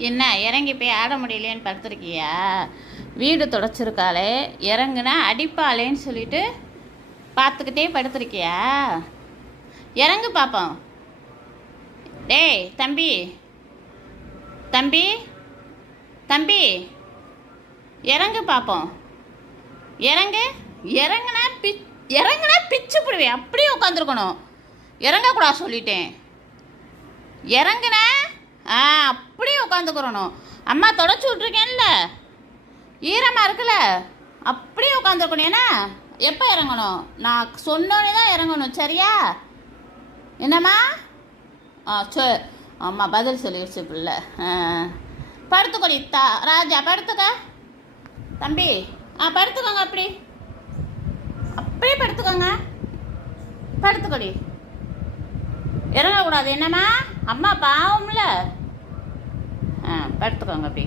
என்ன இறங்கி போய் ஆட முடியலையேன்னு படுத்துருக்கியா? வீடு தொடச்சிருக்காளே இறங்குனா அடிப்பாளேன்னு சொல்லிட்டு பார்த்துக்கிட்டே படுத்துருக்கியா? இறங்கு பார்ப்போம் டேய் தம்பி. தம்பி. தம்பி. இறங்கு பார்ப்போம் இறங்கு. இறங்குனா பி இறங்குனா பிச்சு போடுவேன் அப்படியே உட்காந்துருக்கணும். இறங்கக்கூடாது சொல்லிட்டேன். இறங்குன ஆ அப்படியே உட்காந்துக்கிறணும். அம்மா தொடச்சி விட்ருக்கேன்ல ஈரமாக இருக்குல்ல? அப்படியே உட்காந்துருக்கணும். ஏன்னா எப்போ இறங்கணும்? நான் சொன்னோடனே தான் இறங்கணும். சரியா? என்னம்மா? ஆ சொ ஆமாம் பதில் சொல்லிடுச்சு பிள்ளை. ஆ. படுத்துக்கொடி தா ராஜா படுத்துக்க. தம்பி ஆ படுத்துக்கோங்க அப்படி. அப்படியே படுத்துக்கோங்க. படுத்துக்கொடி. இறங்கக்கூடாது. என்னம்மா? அம்மா பாவம்ல. எடுத்துக்கோங்க அப்படி